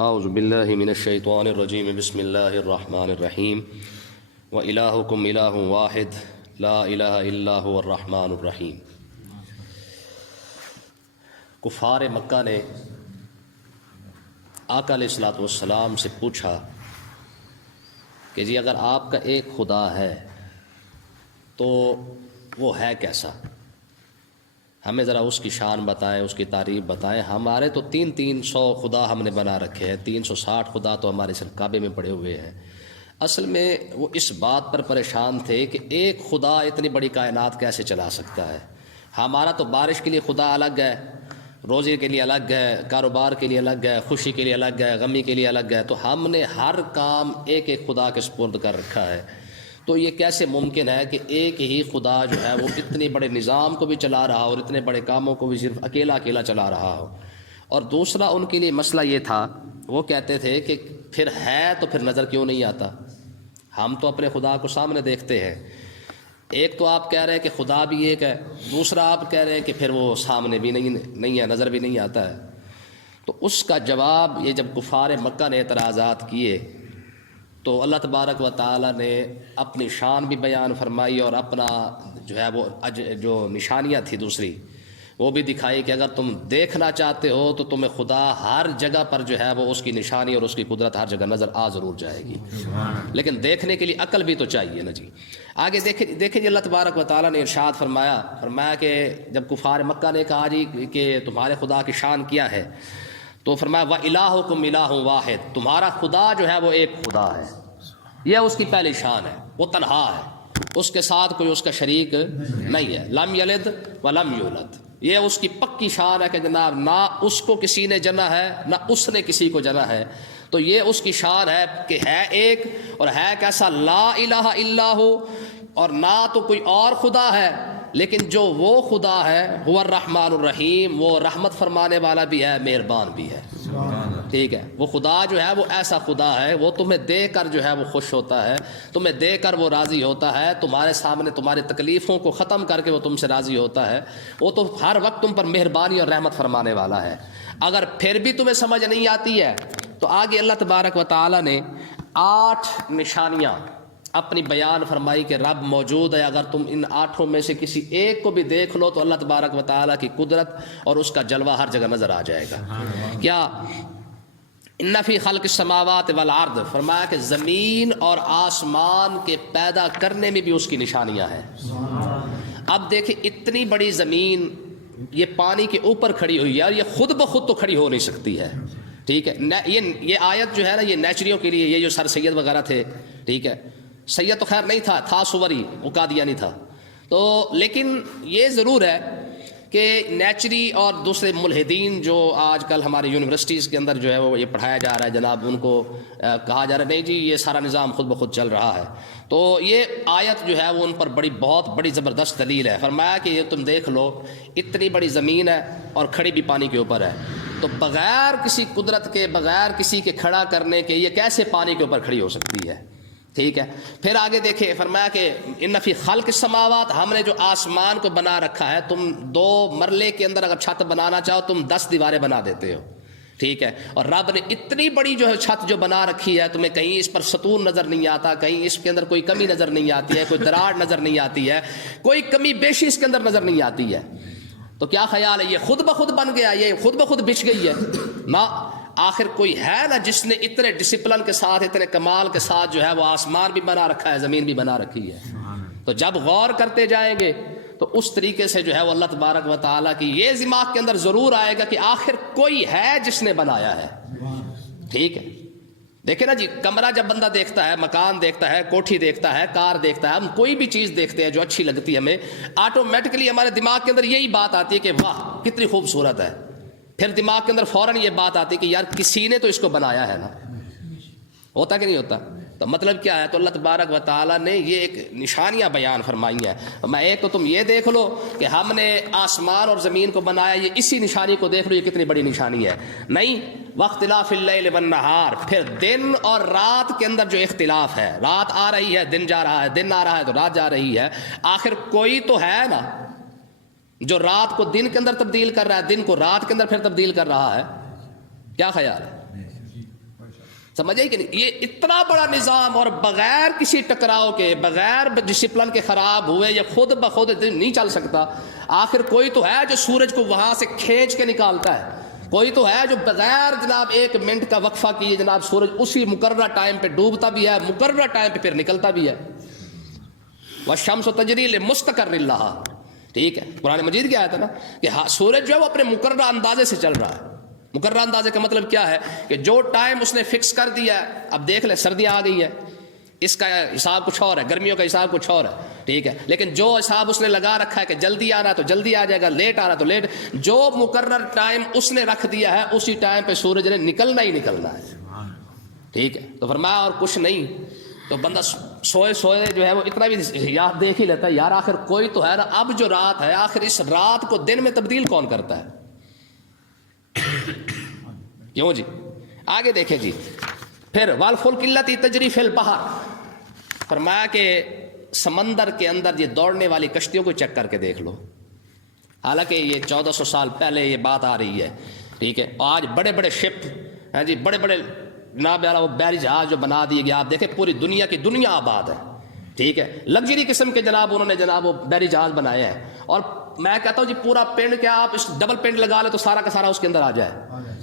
اعوذ باللہ من الشیطان الرجیم بسم اللہ الرحمن الرحیم وَإِلَٰهُكُمْ إِلَٰهٌ وَاحِدٌ لَا إِلَٰهَ إِلَّا هُوَ الرحمن الرحیم۔ کفار مکہ نے آقا علیہ الصلوۃ والسلام سے پوچھا کہ جی اگر آپ کا ایک خدا ہے تو وہ ہے کیسا، ہمیں ذرا اس کی شان بتائیں، اس کی تعریف بتائیں۔ ہمارے تو 300 خدا ہم نے بنا رکھے ہیں، 360 خدا تو ہمارے صرف کعبے میں پڑے ہوئے ہیں۔ اصل میں وہ اس بات پر پریشان تھے کہ ایک خدا اتنی بڑی کائنات کیسے چلا سکتا ہے۔ ہمارا تو بارش کے لیے خدا الگ ہے، روزی کے لیے الگ ہے، کاروبار کے لیے الگ ہے، خوشی کے لیے الگ ہے، غمی کے لیے الگ ہے۔ تو ہم نے ہر کام ایک ایک خدا کے سپرد کر رکھا ہے۔ تو یہ کیسے ممکن ہے کہ ایک ہی خدا جو ہے وہ اتنے بڑے نظام کو بھی چلا رہا ہو اور اتنے بڑے کاموں کو بھی صرف اکیلا چلا رہا ہو۔ اور دوسرا ان کے لیے مسئلہ یہ تھا، وہ کہتے تھے کہ پھر ہے تو پھر نظر کیوں نہیں آتا؟ ہم تو اپنے خدا کو سامنے دیکھتے ہیں۔ ایک تو آپ کہہ رہے ہیں کہ خدا بھی ایک ہے، دوسرا آپ کہہ رہے ہیں کہ پھر وہ سامنے بھی نہیں ہے، نظر بھی نہیں آتا ہے۔ تو اس کا جواب یہ جب کفار مکہ نے اعتراضات کیے تو اللہ تبارک و تعالیٰ نے اپنی شان بھی بیان فرمائی اور اپنا جو ہے وہ جو نشانیاں تھی دوسری وہ بھی دکھائی کہ اگر تم دیکھنا چاہتے ہو تو تمہیں خدا ہر جگہ پر جو ہے وہ اس کی نشانی اور اس کی قدرت ہر جگہ نظر آ ضرور جائے گی، لیکن دیکھنے کے لیے عقل بھی تو چاہیے نا جی۔ آگے دیکھیں جی، اللہ تبارک و تعالیٰ نے ارشاد فرمایا کہ جب کفار مکہ نے کہا جی کہ تمہارے خدا کی شان کیا ہے، تو فرمایا وَإِلَٰهُكُمْ إِلَٰهٌ وَاحِدٌ، تمہارا خدا جو ہے وہ ایک خدا ہے۔ یہ اس کی پہلی شان ہے، وہ تنہا ہے، اس کے ساتھ کوئی اس کا شریک نہیں ہے۔ لم یلد ولم یولد، یہ اس کی پکی شان ہے کہ جناب نہ اس کو کسی نے جنا ہے نہ اس نے کسی کو جنا ہے۔ تو یہ اس کی شان ہے کہ ہے ایک اور ہے کیسا، لا الہ الا ہو، اور نہ تو کوئی اور خدا ہے، لیکن جو وہ خدا ہے هو الرحمن الرحیم، وہ رحمت فرمانے والا بھی ہے، مہربان بھی ہے۔ ٹھیک ہے، وہ خدا جو ہے وہ ایسا خدا ہے، وہ تمہیں دیکھ کر جو ہے وہ خوش ہوتا ہے، تمہیں دیکھ کر وہ راضی ہوتا ہے، تمہارے سامنے تمہاری تکلیفوں کو ختم کر کے وہ تم سے راضی ہوتا ہے۔ وہ تو ہر وقت تم پر مہربانی اور رحمت فرمانے والا ہے۔ اگر پھر بھی تمہیں سمجھ نہیں آتی ہے تو آگے اللہ تبارک و تعالیٰ نے 8 نشانیاں اپنی بیان فرمائی کہ رب موجود ہے۔ اگر تم ان 8 میں سے کسی ایک کو بھی دیکھ لو تو اللہ تبارک و تعالیٰ کی قدرت اور اس کا جلوہ ہر جگہ نظر آ جائے گا۔ کیا ان فی خلق السماوات والارض، فرمایا کہ زمین اور آسمان کے پیدا کرنے میں بھی اس کی نشانیاں ہیں۔ اب دیکھیں اتنی بڑی زمین یہ پانی کے اوپر کھڑی ہوئی ہے اور یہ خود بخود تو کھڑی ہو نہیں سکتی ہے، ٹھیک ہے۔ یہ آیت جو ہے نا یہ نیچریوں کے لیے، یہ جو سر سید وغیرہ تھے، ٹھیک ہے، سید تو خیر نہیں تھا سوری، وہ قادیانی تھا، تو لیکن یہ ضرور ہے کہ نیچری اور دوسرے ملحدین جو آج کل ہماری یونیورسٹیز کے اندر جو ہے وہ یہ پڑھایا جا رہا ہے، جناب ان کو کہا جا رہا ہے نہیں جی یہ سارا نظام خود بخود چل رہا ہے، تو یہ آیت جو ہے وہ ان پر بہت بڑی زبردست دلیل ہے۔ فرمایا کہ یہ تم دیکھ لو اتنی بڑی زمین ہے اور کھڑی بھی پانی کے اوپر ہے، تو بغیر کسی قدرت کے، بغیر کسی کے کھڑا کرنے کے یہ کیسے پانی کے اوپر کھڑی ہو سکتی ہے؟ ٹھیک ہے۔ پھر آگے دیکھیں، فرمایا کہ ان فی خلق السماوات، ہم نے جو آسمان کو بنا رکھا ہے، تم 2 مرلے کے اندر اگر چھت بنانا چاہو تم 10 دیواریں بنا دیتے ہو، ٹھیک ہے۔ اور رب نے اتنی بڑی جو ہے چھت جو بنا رکھی ہے، تمہیں کہیں اس پر ستون نظر نہیں آتا، کہیں اس کے اندر کوئی کمی نظر نہیں آتی ہے، کوئی دراڑ نظر نہیں آتی ہے، کوئی کمی بیشی اس کے اندر نظر نہیں آتی ہے۔ تو کیا خیال ہے یہ خود بخود بن گیا، یہ خود بخود بچھ گئی ہے؟ نہ، آخر کوئی ہے نا جس نے اتنے ڈسپلن کے ساتھ، اتنے کمال کے ساتھ جو ہے وہ آسمان بھی بنا رکھا ہے، زمین بھی بنا رکھی ہے۔ تو جب غور کرتے جائیں گے تو اس طریقے سے جو ہے وہ اللہ تبارک و تعالیٰ کی یہ دماغ کے اندر ضرور آئے گا کہ آخر کوئی ہے جس نے بنایا ہے، ٹھیک ہے۔ دیکھیں نا جی، کمرہ جب بندہ دیکھتا ہے، مکان دیکھتا ہے، کوٹھی دیکھتا ہے، کار دیکھتا ہے، ہم کوئی بھی چیز دیکھتے ہیں جو اچھی لگتی ہے ہمیں، آٹومیٹکلی ہمارے دماغ کے اندر یہی بات آتی ہے کہ واہ کتنی خوبصورت ہے۔ پھر دماغ کے اندر فوراً یہ بات آتی کہ یار کسی نے تو اس کو بنایا ہے نا، ہوتا کہ نہیں ہوتا؟ تو مطلب کیا ہے؟ تو اللہ تبارک و تعالیٰ نے یہ ایک نشانیاں بیان فرمائی ہیں۔ میں ایک تو تم یہ دیکھ لو کہ ہم نے آسمان اور زمین کو بنایا، یہ اسی نشانی کو دیکھ لو یہ کتنی بڑی نشانی ہے۔ نہیں، واختلاف اللیل والنہار، پھر دن اور رات کے اندر جو اختلاف ہے، رات آ رہی ہے دن جا رہا ہے، دن آ رہا ہے تو رات جا رہی ہے، آخر کوئی تو ہے نا جو رات کو دن کے اندر تبدیل کر رہا ہے، دن کو رات کے اندر پھر تبدیل کر رہا ہے۔ کیا خیال ہے؟ سمجھے کہ نہیں؟ یہ اتنا بڑا نظام اور بغیر کسی ٹکراؤ کے، بغیر ڈسپلن کے خراب ہوئے، یہ خود بخود نہیں چل سکتا۔ آخر کوئی تو ہے جو سورج کو وہاں سے کھینچ کے نکالتا ہے، کوئی تو ہے جو بغیر جناب 1 منٹ کا وقفہ کیے جناب سورج اسی مقررہ ٹائم پہ ڈوبتا بھی ہے، مقررہ ٹائم پہ پھر نکلتا بھی ہے۔ وَالشَّمْسُ تَجْرِي لِمُسْتَقَرٍّ لَهَا، ٹھیک ہے، قرآن مجید کی آیت ہے نا کہ سورج جو ہے وہ اپنے مقررہ اندازے سے چل رہا ہے۔ مقررہ اندازے کا مطلب کیا ہے کہ جو ٹائم اس نے فکس کر دیا ہے، اب دیکھ لیں سردیاں آ گئی ہے، اس کا حساب کچھ اور ہے، گرمیوں کا حساب کچھ اور ہے، ٹھیک ہے، لیکن جو حساب اس نے لگا رکھا ہے کہ جلدی آنا ہے تو جلدی آ جائے گا، لیٹ آنا تو لیٹ، جو مقرر ٹائم اس نے رکھ دیا ہے اسی ٹائم پہ سورج نے نکلنا ہی نکلنا ہے، ٹھیک ہے۔ تو فرمایا اور کچھ نہیں، تو بندہ سوئے سوئے جو ہے وہ اتنا بھی یاد دیکھ ہی لیتا ہے، یار آخر کوئی تو ہے نا، اب جو رات ہے آخر اس رات کو دن میں تبدیل کون کرتا ہے؟ کیوں جی؟ آگے دیکھیں جی، پھر وَالْفُلْكِ الَّتِي تَجْرِي فِي الْبَحْرِ، فرمایا کہ سمندر کے اندر یہ دوڑنے والی کشتیوں کو چیک کر کے دیکھ لو، حالانکہ یہ 1400 سال پہلے یہ بات آ رہی ہے، ٹھیک ہے، آج بڑے بڑے شپ ہیں جی، بڑے بڑے جناب وہ بحری جہاز جو بنا دیے گیا، آپ دیکھیں پوری دنیا کی دنیا آباد ہے، ٹھیک ہے، لگژری قسم کے جناب انہوں نے جناب وہ بحری جہاز بنائے ہیں، اور میں کہتا ہوں جی پورا پنڈ کیا آپ اس ڈبل پنڈ لگا لیں تو سارا کا سارا اس کے اندر آ جائے،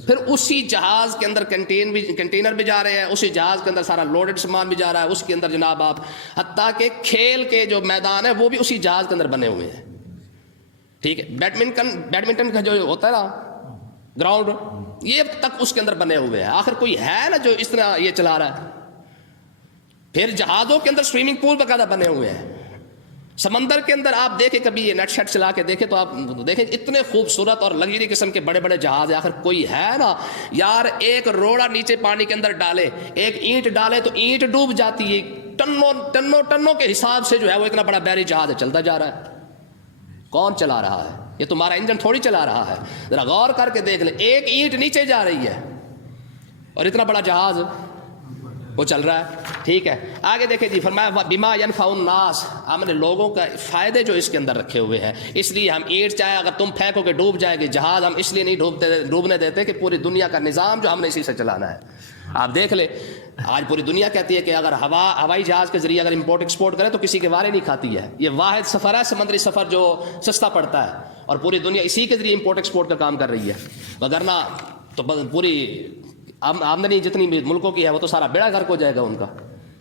پھر اسی جہاز کے اندر کنٹینر بھی جا رہے ہیں، اسی جہاز کے اندر سارا لوڈڈ سامان بھی جا رہا ہے، اس کے اندر جناب آپ حتیٰ کہ کھیل کے جو میدان ہے وہ بھی اسی جہاز کے اندر بنے ہوئے ہیں، ٹھیک ہے، بیڈمنٹن کا جو ہوتا ہے نا گراؤنڈ، یہ تک اس کے اندر بنے ہوئے ہیں، آخر کوئی ہے نا جو اس طرح یہ چلا رہا ہے؟ پھر جہازوں کے اندر سوئمنگ پول باقاعدہ بنے ہوئے ہیں، سمندر کے اندر آپ دیکھیں کبھی یہ نیٹ شیٹ چلا کے دیکھیں تو آپ دیکھیں اتنے خوبصورت اور لگژری قسم کے بڑے بڑے جہاز ہیں، آخر کوئی ہے نا یار، ایک روڑا نیچے پانی کے اندر ڈالے، ایک اینٹ ڈالے تو اینٹ ڈوب جاتی ہے، ٹنوں کے حساب سے جو ہے وہ اتنا بڑا بحری جہاز چلتا جا رہا ہے، کون چلا رہا ہے؟ یہ تمہارا انجن تھوڑی چلا رہا ہے، ذرا غور کر کے دیکھ لیں، ایک اینٹ نیچے جا رہی ہے اور اتنا بڑا جہاز وہ چل رہا ہے، ٹھیک ہے۔ آگے دیکھیں جی، فرمایا بما ينفع الناس، ہم نے لوگوں کا فائدے جو اس کے اندر رکھے ہوئے ہیں، اس لیے ہم اینٹ چاہے اگر تم پھینکو کہ ڈوب جائے گی، جہاز ہم اس لیے نہیں ڈوبنے دیتے کہ پوری دنیا کا نظام جو ہم نے اسی سے چلانا ہے۔ آپ دیکھ لیں آج پوری دنیا کہتی ہے کہ اگر ہوائی جہاز کے ذریعے اگر امپورٹ ایکسپورٹ کرے تو کسی کے وارے نہیں کھاتی ہے، یہ واحد سفر ہے سمندری سفر جو سستا پڑتا ہے، اور پوری دنیا اسی کے ذریعے امپورٹ ایکسپورٹ کا کام کر رہی ہے، وگرنہ تو پوری آمدنی جتنی بھی ملکوں کی ہے وہ تو سارا بیڑا غرق ہو جائے گا ان کا،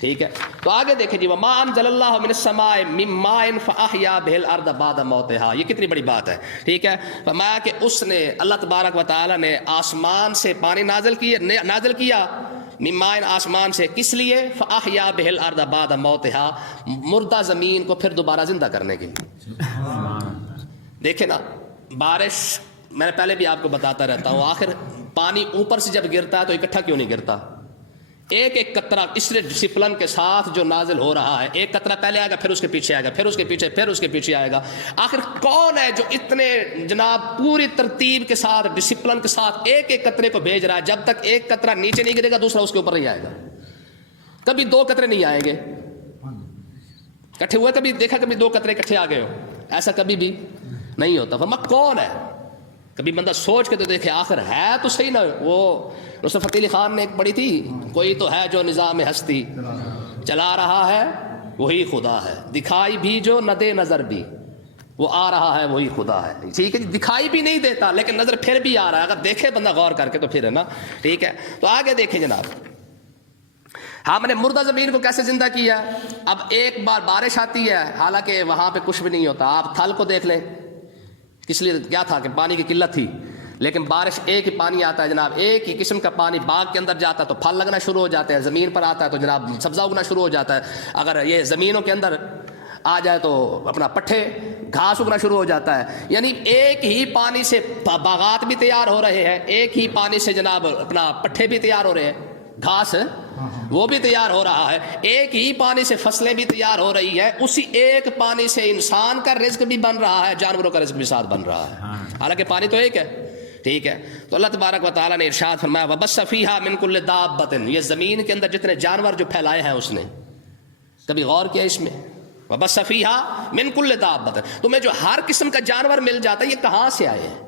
ٹھیک ہے۔ تو آگے دیکھیں جی، وَمَا أَنزَلَ اللَّهُ مِنَ السَّمَاءِ مِن مَّاءٍ فَأَحْيَا بِهِ الْأَرْضَ بَعْدَ مَوْتِهَا، یہ کتنی بڑی بات ہے، ٹھیک ہے۔ فرمایا کہ اس نے اللہ تبارک و تعالی نے آسمان سے پانی نازل کیا من ماء، آسمان سے، کس لیے؟ فَأَحْيَا بِهِ الْأَرْضَ بَعْدَ مَوْتِهَا، مردہ زمین کو پھر دوبارہ زندہ کرنے کے لیے۔ دیکھیں نا بارش، میں پہلے بھی آپ کو بتاتا رہتا ہوں، آخر پانی اوپر سے جب گرتا ہے تو اکٹھا کیوں نہیں گرتا؟ ایک ایک قطرہ اس ڈسپلن کے ساتھ جو نازل ہو رہا ہے، ایک قطرہ پہلے آئے گا، پھر اس کے پیچھے آئے گا، پھر اس کے پیچھے، پھر اس کے پیچھے آئے گا، آخر کون ہے جو اتنے جناب پوری ترتیب کے ساتھ ڈسپلن کے ساتھ ایک ایک قطرے کو بھیج رہا ہے؟ جب تک ایک قطرہ نیچے نہیں گرے گا دوسرا اس کے اوپر نہیں آئے گا، کبھی 2 قطرے نہیں آئیں گے کٹھے ہوئے، کبھی دیکھا کبھی 2 قطرے کٹھے آ گئے ہو، ایسا کبھی بھی نہیں ہوتا۔ فرمایا کون ہے؟ کبھی بندہ سوچ کے تو دیکھے آخر ہے تو صحیح نا، وہ نصرت فتح علی خان نے ایک پڑھی تھی، کوئی تو ہے جو نظام ہستی چلا رہا ہے وہی خدا ہے، دکھائی بھی جو نہ دے نظر بھی وہ آ رہا ہے وہی خدا ہے، ٹھیک ہے، دکھائی بھی نہیں دیتا لیکن نظر پھر بھی آ رہا ہے، اگر دیکھے بندہ غور کر کے تو پھر ہے نا، ٹھیک ہے۔ تو آگے دیکھیں جناب، ہم نے مردہ زمین کو کیسے زندہ کیا؟ اب ایک بار بارش آتی ہے، حالانکہ وہاں پہ کچھ بھی نہیں ہوتا، آپ تھل کو دیکھ لیں، کس لیے کیا تھا کہ پانی کی قلت تھی، لیکن بارش ایک ہی پانی آتا ہے جناب، ایک ہی قسم کا پانی باغ کے اندر جاتا ہے تو پھل لگنا شروع ہو جاتے ہیں، زمین پر آتا ہے تو جناب سبزہ اگنا شروع ہو جاتا ہے، اگر یہ زمینوں کے اندر آ جائے تو اپنا پٹھے گھاس اگنا شروع ہو جاتا ہے، یعنی ایک ہی پانی سے باغات بھی تیار ہو رہے ہیں، ایک ہی پانی سے جناب اپنا پٹھے بھی تیار ہو رہے ہیں، گھاس وہ بھی تیار ہو رہا ہے، ایک ہی پانی سے فصلیں بھی تیار ہو رہی ہے، اسی ایک پانی سے انسان کا رزق بھی بن رہا ہے، جانوروں کا رزق بھی ساتھ بن رہا ہے، حالانکہ پانی تو ایک ہے، ٹھیک ہے۔ تو اللہ تبارک و تعالیٰ نے ارشاد فرمایا وَبَثَّ فِيهَا مِن كُلِّ دَابَّةٍ، یہ زمین کے اندر جتنے جانور جو پھیلائے ہیں اس نے، کبھی غور کیا اس میں؟ وَبَثَّ فِيهَا مِن كُلِّ دَابَّةٍ، تمہیں جو ہر قسم کا جانور مل جاتا ہے یہ کہاں سے آئے ہیں؟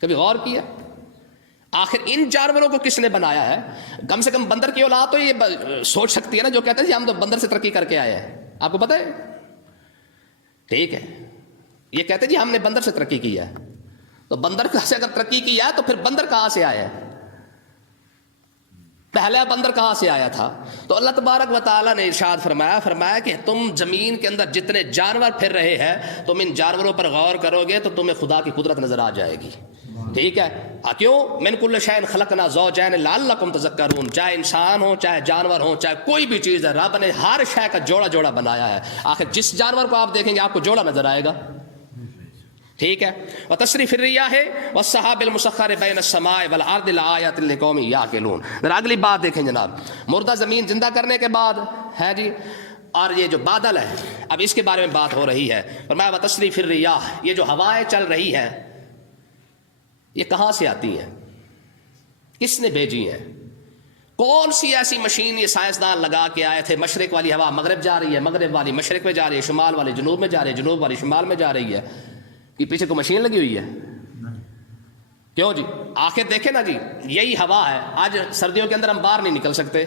کبھی غور کیا؟ آخر ان جانوروں کو کس نے بنایا ہے؟ کم سے کم بندر کی اولاد تو یہ سوچ سکتی ہے نا، جو کہتے ہیں ہم تو بندر سے ترقی کر کے آئے ہیں، آپ کو پتہ ہے؟ ٹھیک ہے، یہ کہتے ہیں جی ہم نے بندر سے ترقی کی ہے، تو بندر سے اگر ترقی کی ہے تو پھر بندر کہاں سے آیا ہے؟ پہلا بندر کہاں سے آیا تھا؟ تو اللہ تبارک و تعالیٰ نے ارشاد فرمایا کہ تم زمین کے اندر جتنے جانور پھر رہے ہیں، تم ان جانوروں پر غور کرو گے تو تمہیں خدا کی قدرت نظر آ جائے گی. ٹھیک ہے، کیوں؟ من کل شیء خلقنا زوجین لعلکم تذکرون. چاہے انسان ہو، چاہے جانور ہو، چاہے کوئی بھی چیز ہے، رب نے ہر شے کا جوڑا جوڑا بنایا ہے. آخر جس جانور کو آپ دیکھیں گے آپ کو جوڑا نظر آئے گا. ٹھیک ہے، وتصریف الرياح والسحاب المسخر بین السماء والارض لآیات لقوم یعقلون. ذرا اگلی بات دیکھیں جناب، مردہ زمین زندہ کرنے کے بعد ہے جی، اور یہ جو بادل ہے اب اس کے بارے میں بات ہو رہی ہے. فرمایا وتصریف الرياح، یہ جو ہوائیں چل رہی ہیں یہ کہاں سے آتی ہیں؟ کس نے بھیجی ہیں؟ کون سی ایسی مشین یہ سائنسدان لگا کے آئے تھے؟ مشرق والی ہوا مغرب جا رہی ہے، مغرب والی مشرق میں جا رہی ہے، شمال والی جنوب میں جا رہی ہے، جنوب والی شمال میں جا رہی ہے. کہ پیچھے کو مشین لگی ہوئی ہے؟ کیوں جی؟ آخر دیکھیں نا جی، یہی ہوا ہے. آج سردیوں کے اندر ہم باہر نہیں نکل سکتے،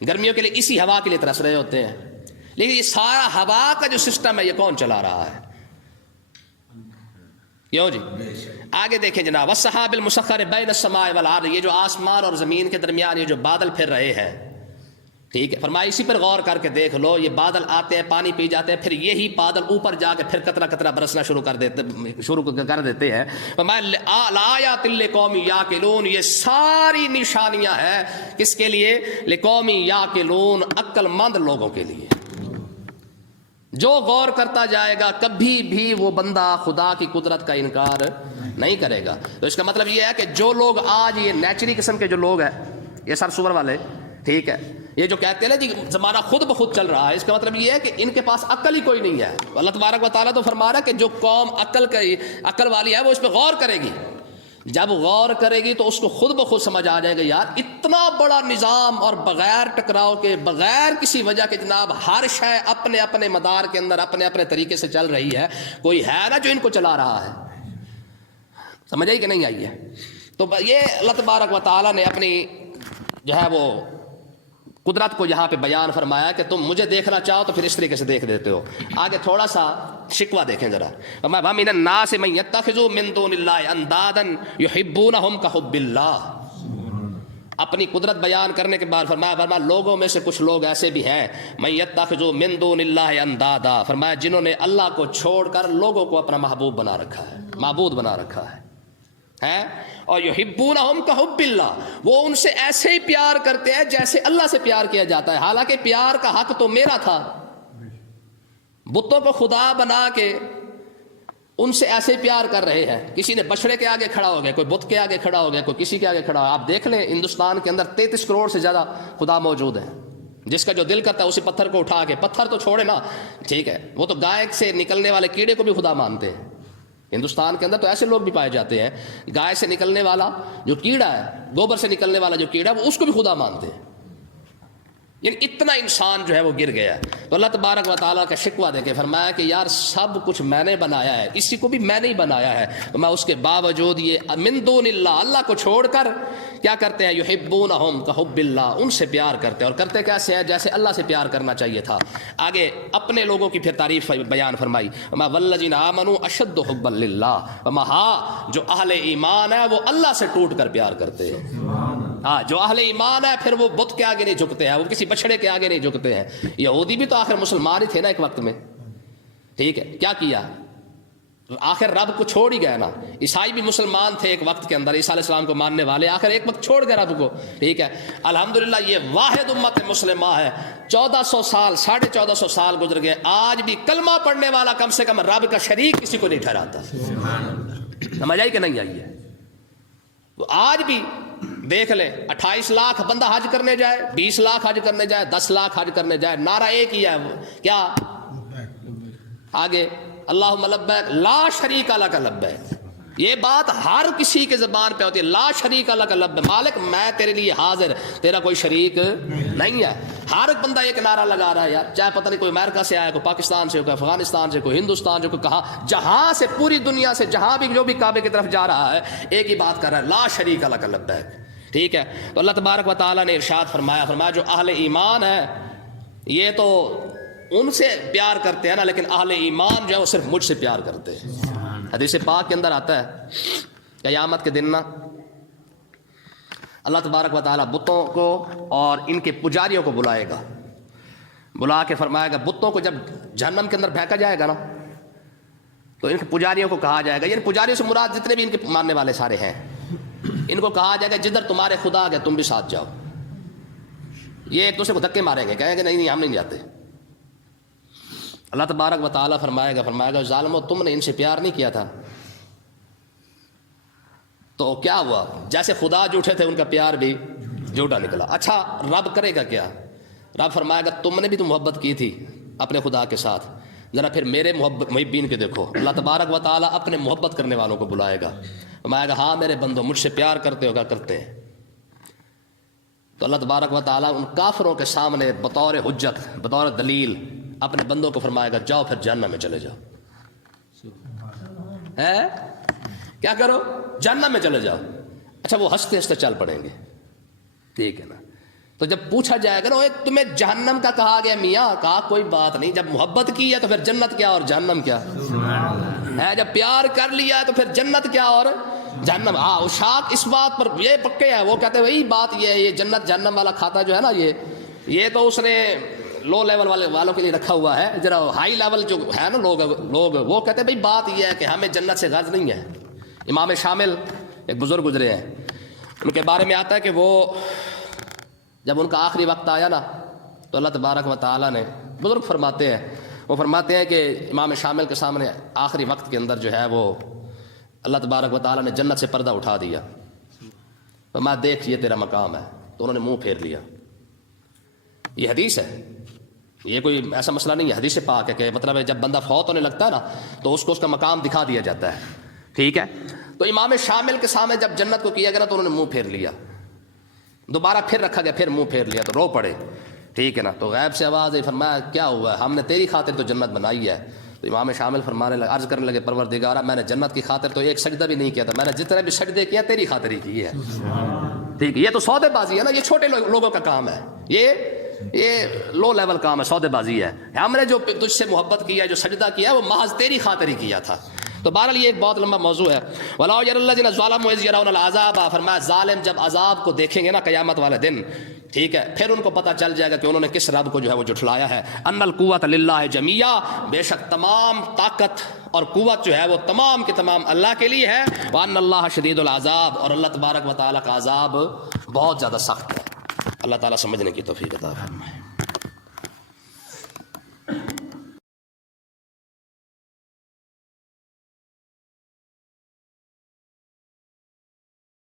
گرمیوں کے لیے اسی ہوا کے لیے ترس رہے ہوتے ہیں، لیکن یہ سارا ہوا کا جو سسٹم ہے یہ کون چلا رہا ہے؟ کیوں جی؟ آگے دیکھیں جناب، والسحاب المسخر بین السماء والارض، یہ جو آسمان اور زمین کے درمیان یہ جو بادل پھر رہے ہیں، ٹھیک ہے، فرمایا اسی پر غور کر کے دیکھ لو. یہ بادل آتے ہیں، پانی پی جاتے ہیں، پھر یہی بادل اوپر جا کے پھر قطرہ قطرہ برسنا شروع کر دیتے ہیں. فرمایا لآیات لقوم یعقلون، یہ ساری نشانیاں ہیں کس کے لیے؟ لقوم یعقلون، عقل مند لوگوں کے لیے. جو غور کرتا جائے گا کبھی بھی وہ بندہ خدا کی قدرت کا انکار نہیں کرے گا. تو اس کا مطلب یہ ہے کہ جو لوگ آج یہ نیچری قسم کے جو لوگ ہیں، یہ سر سور والے، ٹھیک ہے، یہ جو کہتے ہیں نا جی زمانہ خود بخود چل رہا ہے، اس کا مطلب یہ ہے کہ ان کے پاس عقل ہی کوئی نہیں ہے. اللہ تبارک و تعالیٰ تو فرما رہا ہے کہ جو قوم عقل والی ہے وہ اس پہ غور کرے گی. جب غور کرے گی تو اس کو خود بخود سمجھ آ جائے گا یار اتنا بڑا نظام اور بغیر ٹکراؤ کے، بغیر کسی وجہ کے جناب ہر شے اپنے اپنے مدار کے اندر اپنے اپنے طریقے سے چل رہی ہے. کوئی ہے نا جو ان کو چلا رہا ہے؟ سمجھ آئی کہ نہیں آئی ہے؟ تو یہ اللہ تبارک و تعالیٰ نے اپنی جو ہے وہ قدرت کو یہاں پہ بیان فرمایا کہ تم مجھے دیکھنا چاہو تو پھر اس طریقے سے دیکھ دیتے ہو. آگے تھوڑا سا شکوہ دیکھیں ذرا. وَمِنَ النَّاسِ مَن يَتَّخِذُ مِن دُونِ اللَّهِ أَندَادًا يُحِبُّونَهُمْ كَحُبِّ اللَّهِ. اپنی قدرت بیان کرنے کے بعد فرمایا لوگوں میں سے کچھ لوگ ایسے بھی ہیں مَن يَتَّخِذُ مِن دُونِ اللَّهِ أَندَادًا، فرمایا جنہوں نے اللہ کو چھوڑ کر لوگوں کو اپنا محبوب بنا رکھا ہے، معبود بنا رکھا ہے. اور یحبونہم کحب اللہ، وہ ان سے ایسے ہی پیار کرتے ہیں جیسے اللہ سے پیار کیا جاتا ہے، حالانکہ پیار کا حق تو میرا تھا. بتوں کو خدا بنا کے ان سے ایسے پیار کر رہے ہیں. کسی نے بچڑے کے آگے کھڑا ہو گیا، کوئی بت کے آگے کھڑا ہو گیا، کوئی کسی کے آگے کھڑا ہو گیا. آپ دیکھ لیں ہندوستان کے اندر 33 کروڑ سے زیادہ خدا موجود ہیں. جس کا جو دل کرتا ہے اسی پتھر کو اٹھا کے، پتھر تو چھوڑے نا، ٹھیک ہے، وہ تو گائے سے نکلنے والے کیڑے کو بھی خدا مانتے ہیں. ہندوستان کے اندر تو ایسے لوگ بھی پائے جاتے ہیں، گائے سے نکلنے والا جو کیڑا ہے، گوبر سے نکلنے والا جو کیڑا ہے وہ اس کو بھی خدا مانتے ہیں. یعنی اتنا انسان جو ہے وہ گر گیا ہے. تو اللہ تبارک و تعالیٰ کا شکوہ دے کے فرمایا کہ یار سب کچھ میں نے بنایا ہے، اسی کو بھی میں نے ہی بنایا ہے، میں اس کے باوجود یہ من دون اللہ، اللہ کو چھوڑ کر کیا کرتے ہیں؟ یحبونہم کحب اللہ، ان سے پیار کرتے ہیں. اور کرتے کیسے ہیں؟ جیسے اللہ سے پیار کرنا چاہیے تھا. آگے اپنے لوگوں کی پھر تعریف بیان فرمائی، وما والذین آمنوا اشد حبا للہ، وما ہاں جو اہل ایمان ہے وہ اللہ سے ٹوٹ کر پیار کرتے ہیں. ہاں جو اہل ایمان ہے پھر وہ بت کے آگے نہیں جھکتے ہیں، وہ کسی بچڑے کے آگے نہیں جھکتے ہیں. یہودی بھی تو آخر مسلمان ہی تھے نا ایک وقت میں، ٹھیک ہے، کیا کیا؟ آخر رب کو چھوڑ ہی گئے نا. عیسائی بھی مسلمان تھے ایک وقت کے اندر، عیسیٰ علیہ السلام کو ماننے والے، آخر ایک وقت چھوڑ گئے رب کو، ٹھیک ہے. الحمدللہ یہ واحد امت مسلمہ ہے. 1400 سال 1450 سال گزر گئے، آج بھی کلمہ پڑھنے والا کم سے کم رب کا شریک کسی کو نہیں ٹھہراتا. سمجھ آئی کہ نہیں آئی ہے؟ تو آج بھی دیکھ لیں 28 لاکھ بندہ حج کرنے جائے، 20 لاکھ حج کرنے جائے، 10 لاکھ حج کرنے جائے، نعرہ ایک ہی ہے، کیا؟ آگے اللہم لبیک لا شریک لک لبیک. یہ بات ہر کسی کے زبان پہ ہوتی ہے. لا شریک لک لب، مالک میں تیرے لیے حاضر، تیرا کوئی شریک نہیں ہے. ہر ایک بندہ ایک نعرہ لگا رہا ہے یار، چاہے پتہ نہیں کوئی امریکہ سے آیا، کوئی پاکستان سے، کوئی افغانستان سے، کوئی ہندوستان سے، کوئی کہاں، جہاں سے، پوری دنیا سے، جہاں بھی جو بھی کعبے کی طرف جا رہا ہے ایک ہی بات کر رہا ہے، لا شریک لک لبیک. ٹھیک ہے. تو اللہ تبارک و تعالیٰ نے ارشاد فرمایا جو اہل ایمان ہے یہ تو ان سے پیار کرتے ہیں نا، لیکن اہل ایمان جو ہے وہ صرف مجھ سے پیار کرتے ہیں. حدیث پاک کے اندر آتا ہے قیامت کے دن نا اللہ تبارک و تعالیٰ بتوں کو اور ان کے پجاریوں کو بلائے گا، بلا کے فرمائے گا بتوں کو جب جہنم کے اندر پھینکا جائے گا نا تو ان کے پجاریوں کو کہا جائے گا، یعنی پجاریوں سے مراد جتنے بھی ان کے ماننے والے سارے ہیں، ان کو کہا جائے گا جدھر تمہارے خدا گئے تم بھی ساتھ جاؤ. یہ ایک دوسرے کو دھکے ماریں گے، کہیں گے نہیں ہم نہیں جاتے. اللہ تبارک و تعالیٰ فرمائے گا ظالمو تم نے ان سے پیار نہیں کیا تھا تو کیا ہوا، جیسے خدا جھوٹے تھے ان کا پیار بھی جھوٹا نکلا. اچھا رب کرے گا کیا؟ رب فرمائے گا تم نے بھی تو محبت کی تھی اپنے خدا کے ساتھ، ذرا پھر میرے محبین کے دیکھو. اللہ تبارک و تعالیٰ اپنے محبت کرنے والوں کو بلائے گا، فرمائے گا ہاں میرے بندو مجھ سے پیار کرتے ہو کیا؟ کرتے ہیں. تو اللہ تبارک و تعالیٰ ان کافروں کے سامنے بطور حجت، بطور دلیل اپنے بندوں کو فرمائے گا جاؤ پھر جہنم میں چلے جاؤ. ہے کیا کرو؟ جہنم میں چلے جاؤ. اچھا وہ ہنستے ہنستے چل پڑیں گے. ٹھیک ہے نا. تو جب پوچھا جائے گا نا تمہیں جہنم کا کہا گیا میاں، کہا کوئی بات نہیں، جب محبت کی ہے تو پھر جنت کیا اور جہنم کیا ہے، جب پیار کر لیا ہے تو پھر جنت کیا اور جہنم. ہاں اشاق اس بات پر یہ پکے ہیں، وہ کہتے ہیں وہی بات یہ ہے، یہ جنت جہنم والا کھاتا جو ہے نا یہ تو اس نے لو لیول والوں کے لیے رکھا ہوا ہے. ذرا ہائی لیول جو ہے نا لوگ وہ کہتے ہیں بھائی بات یہ ہے کہ ہمیں جنت سے غرض نہیں ہے. امام شامل ایک بزرگ گزرے ہیں، ان کے بارے میں آتا ہے کہ وہ جب ان کا آخری وقت آیا نا تو اللہ تبارک و تعالیٰ نے، بزرگ فرماتے ہیں کہ امام شامل کے سامنے آخری وقت کے اندر جو ہے وہ اللہ تبارک و تعالیٰ نے جنت سے پردہ اٹھا دیا. تو میں دیکھ یہ تیرا مقام ہے، تو انہوں نے منہ پھیر لیا. یہ حدیث ہے، یہ کوئی ایسا مسئلہ نہیں ہے، حدیث پاک ہے کہ مطلب ہے جب بندہ فوت ہونے لگتا ہے نا تو اس کو اس کا مقام دکھا دیا جاتا ہے. ٹھیک ہے. تو امام شامل کے سامنے جب جنت کو کیا گیا تو انہوں نے منہ پھیر لیا، دوبارہ پھر رکھا گیا، پھر منہ پھیر لیا تو رو پڑے. ٹھیک ہے نا. تو غیب سے آواز آئی، فرمایا کیا ہوا؟ ہم نے تیری خاطر تو جنت بنائی ہے. تو امام شامل فرمانے لگے، عرض کرنے لگے پروردگارا میں نے جنت کی خاطر تو ایک سجدہ بھی نہیں کیا تھا، میں نے جتنے بھی سجدے کیا تیری خاطر ہی کی ہے. ٹھیک ہے. یہ تو سودے بازی ہے نا، یہ چھوٹے لوگوں کا کام ہے، یہ لو لیول کام ہے، سودے بازی ہے. ہم نے جو تجھ سے محبت کیا، جو سجدہ کیا وہ محض تیری خاطر ہی کیا تھا. تو بہرحال یہ ایک بہت لمبا موضوع ہے. وَلَا يَرَى الَّذِينَ ظَلَمُوا إِذْ يَرَوْنَ الْعَذَابَ، فرمایا ظالم جب عذاب کو دیکھیں گے نا قیامت والے دن، ٹھیک ہے، پھر ان کو پتہ چل جائے گا کہ انہوں نے کس رب کو جو ہے وہ جھٹلایا ہے. ان القوۃ للہ جمیعا، بے شک تمام طاقت اور قوت جو ہے وہ تمام کے تمام اللہ کے لیے ہے. وان اللہ شدید العذاب، اور اللہ تبارک و تعالیٰ کا عذاب بہت زیادہ سخت ہے. اللہ تعالیٰ سمجھنے کی توفیق عطا فرمائے.